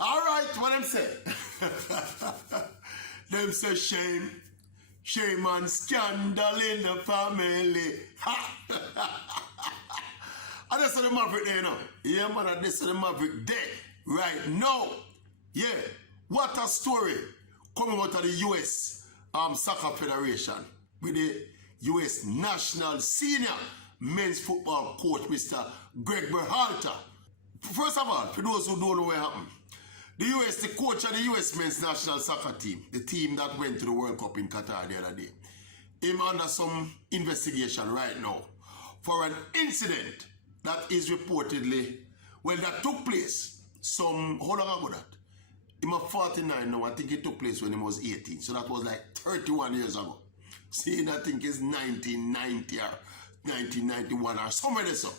Alright, what them say? Them say shame. Shame and scandal in the family. And that's the Maverick there, you know. Yeah, man, that's the Maverick there. Right now. Yeah. What a story coming out of the US Soccer Federation with the US National Senior Men's Football Coach, Mr. GREGG BERHALTER. First of all, for those who don't know what happened, the coach of the US Men's National Soccer Team, the team that went to the World Cup in Qatar the other day, him under some investigation right now for an incident that is reportedly, well, that took place some, how long ago that? He was 49 now, I think it took place when he was 18, so that was like 31 years ago. See, I think it's 1990 or 1991 or somewhere there, so.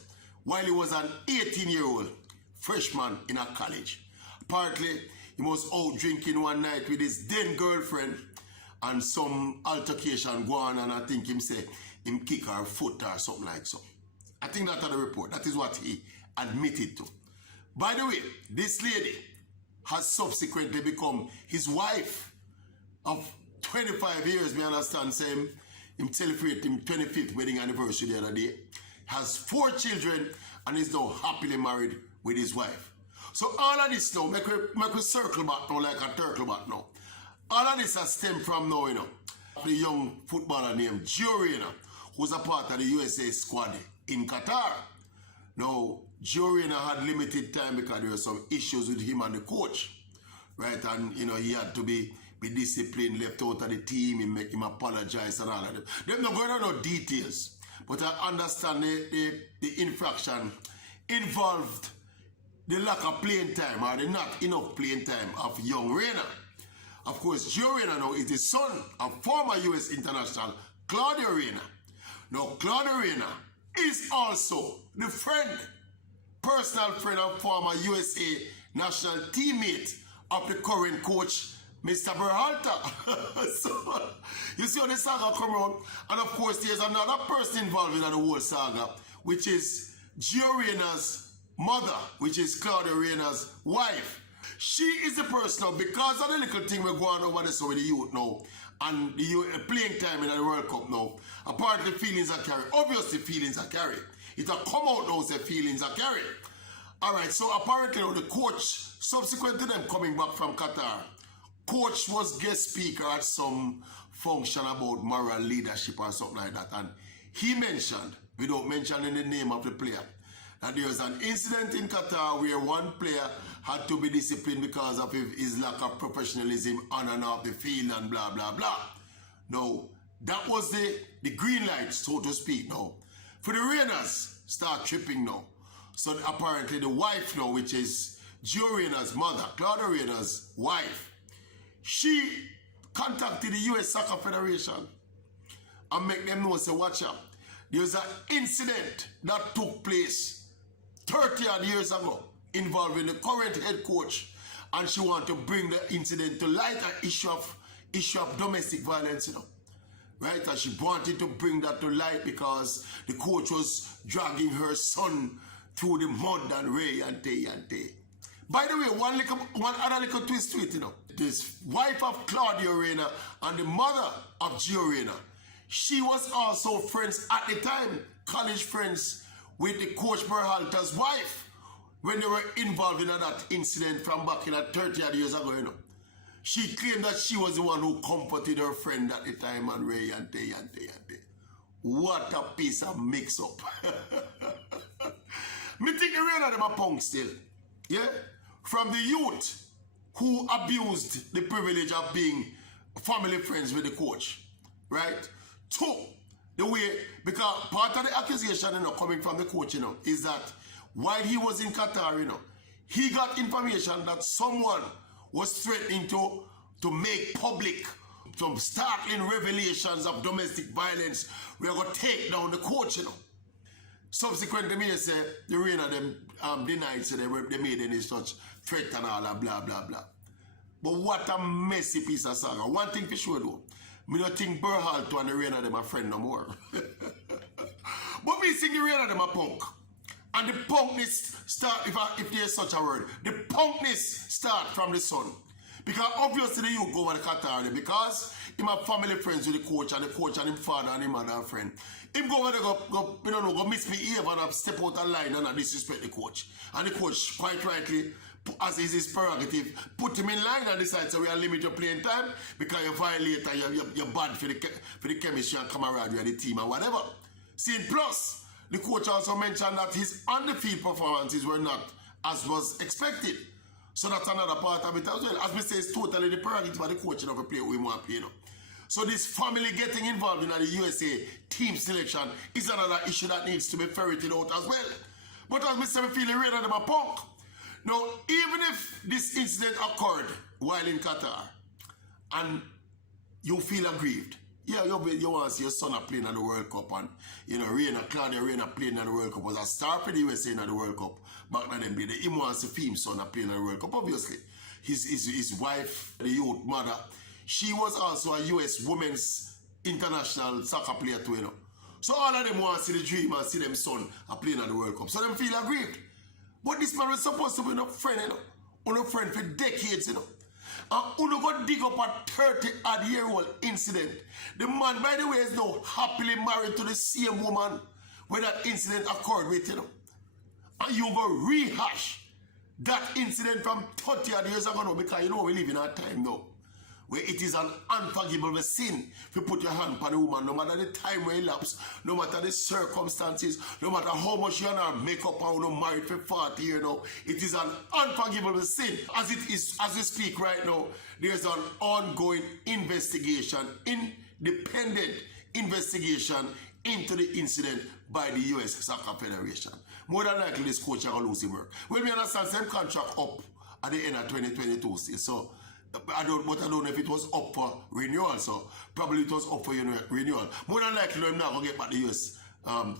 While he was an 18-year-old freshman in a college. Apparently, he was out drinking one night with his then girlfriend and some altercation go on, and I think him say him kick her foot or something like so. I think that's the report. That is what he admitted to. By the way, this lady has subsequently become his wife of 25 years, me understand, say him celebrate him 25th wedding anniversary the other day. Has 4 children and is now happily married with his wife. So all of this now, make we circle back now like a turtle back now. All of this has stemmed from now, you know, the young footballer named Reyna, who's a part of the USA squad in Qatar. Now, Reyna had limited time because there were some issues with him and the coach, right? And, you know, he had to be disciplined, left out of the team, he make him apologize and all of that. They're not going to know details, but I understand the infraction involved the lack of playing time or the not enough playing time of young Reyna. Of course, Reyna now is the son of former US international Claudio Reyna. Now, Claudio Reyna is also the friend, personal friend of former USA national teammate of the current coach, Mr. BERHALTER. So, you see how the saga come around? And of course, there's another person involved in the whole saga, which is Reyna's mother, which is Claudio Reyna's wife. She is the person now, because of the little thing we're going over this with the youth now, and the playing time in the World Cup now, apparently feelings are carried. Obviously, feelings are carried. It will come out now, say feelings are carried. Alright, so apparently now the coach, subsequent to them coming back from Qatar, coach was guest speaker at some function about moral leadership or something like that, and he mentioned, without mentioning the name of the player, that there was an incident in Qatar where one player had to be disciplined because of his lack of professionalism on and off the field and blah, blah, blah. Now, that was the green light, so to speak, now. For the Reynas, start tripping now. So apparently the wife now, which is Reyna's mother, Claudio Reyna's wife, she contacted the US Soccer Federation and make them know, say, watch out. There's an incident that took place 30 odd years ago involving the current head coach, and she wanted to bring the incident to light, an issue of domestic violence, you know. Right? And she wanted to bring that to light because the coach was dragging her son through the mud and Ray and Tay and Tay. By the way, one other little twist to it, you know. This wife of Claudio Reyna and the mother of Reyna, she was also friends at the time, college friends with the coach BERHALTER's wife when they were involved in that incident from back in 30 years ago, you know. She claimed that she was the one who comforted her friend at the time and Ray and Tay and Tay and Tay. What a piece of mix-up. Me think the Reyna them a punk still. Yeah? From the youth who abused the privilege of being family friends with the coach. Right? To the way, because part of the accusation, you know, coming from the coach, you know, is that while he was in Qatar, you know, he got information that someone was threatening to make public some startling revelations of domestic violence. We are going to take down the coach, you know. Subsequently, me say the Reyna them denied, so they made any such threat and all that, blah, blah, blah. But what a messy piece of saga. One thing for sure, though, me don't think BERHALTER and the Reyna them a friend no more. But me think the Reyna them a punk. And the punkness start, if there's such a word, the punkness start from the son. Because obviously you go over the Qatar because him have family friends with the coach and him father and him mother friend. Him go over there, go misbehave and step out of line and disrespect the coach. And the coach, quite rightly, as is his prerogative, put him in line and decide so we are limit your playing time because you violate and you're bad for the chemistry and camaraderie of the team and whatever. See, plus, the coach also mentioned that his on-the-field performances were not as was expected. So that's another part of it as well. As we say, it's totally the prerogative of the coach of a player we want to play. So this family getting involved in the USA team selection is another issue that needs to be ferreted out as well. But as we say, we feel Reyna them a punk. Now, even if this incident occurred while in Qatar and you feel aggrieved, yeah, you want to see your son playing in the World Cup and, Claudia Reyna playing in the World Cup was a star for the USA in the World Cup. Back then, he wants to see his son playing in the World Cup, obviously. His wife, the youth mother, she was also a US women's international soccer player too, So all of them want to see the dream and see them son playing in the World Cup. So them feel aggrieved. But this man was supposed to be a friend, a friend for decades, And uno go dig up a 30-odd-year-old incident. The man, by the way, is now happily married to the same woman where that incident occurred with, And you go rehash that incident from 30-odd years ago now because we live in a time now where it is an unforgivable sin if you put your hand on a woman, no matter the time where elapsed, no matter the circumstances, no matter how much you and make up and you married for 40 years now, it is an unforgivable sin. As it is, as we speak right now, there's an ongoing investigation, independent investigation into the incident by the US Soccer Federation. More than likely, this coach is going to lose his work. Well, we understand same contract up at the end of 2022 still, so I don't know if it was up for renewal, so probably it was up for renewal. More than likely, I'm not going to get back the US,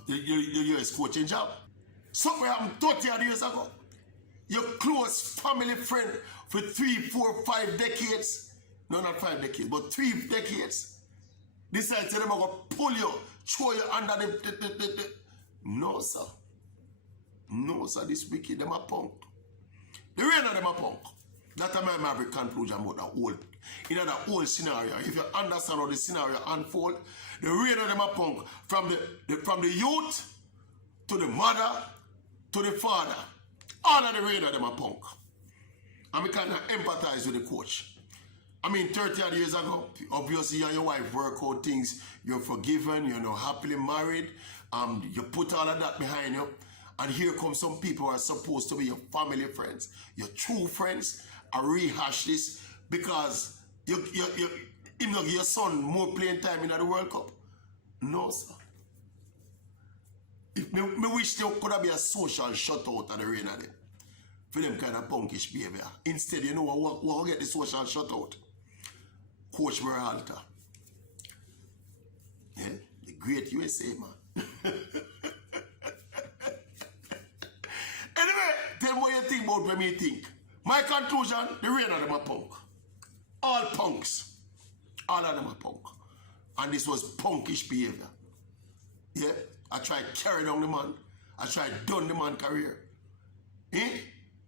the US coaching job. Something happened 30 odd years ago. Your close family friend for 3, 4, 5 decades, no, not 5 decades, but 3 decades, decide to them going to pull you, throw you under the. No, sir. No, sir, this wicked, them a punk. The Reyna them a punk. That's my maverick conclusion about the whole scenario. If you understand how the scenario unfold, the Reyna them a punk from the youth to the mother to the father. All of the Reyna them a punk. And we kind of empathize with the coach. I mean, 30 odd years ago, obviously you and your wife work out things, you're forgiven, you're now happily married, you put all of that behind you, and here come some people who are supposed to be your family friends, your true friends, and rehash this because you give your son more playing time in the World Cup. No, sir. Me wish there could have been a social shutout of the Reyna there for them kind of punkish behavior. Instead, you know what will get the social shutout? Coach BERHALTER. Yeah, the great USA man. Anyway, tell me what you think about what me think. My conclusion, the Reyna them a punk. All punks. All of them a punk. And this was punkish behavior. Yeah? I tried carry down the man. I tried done the man career. Eh?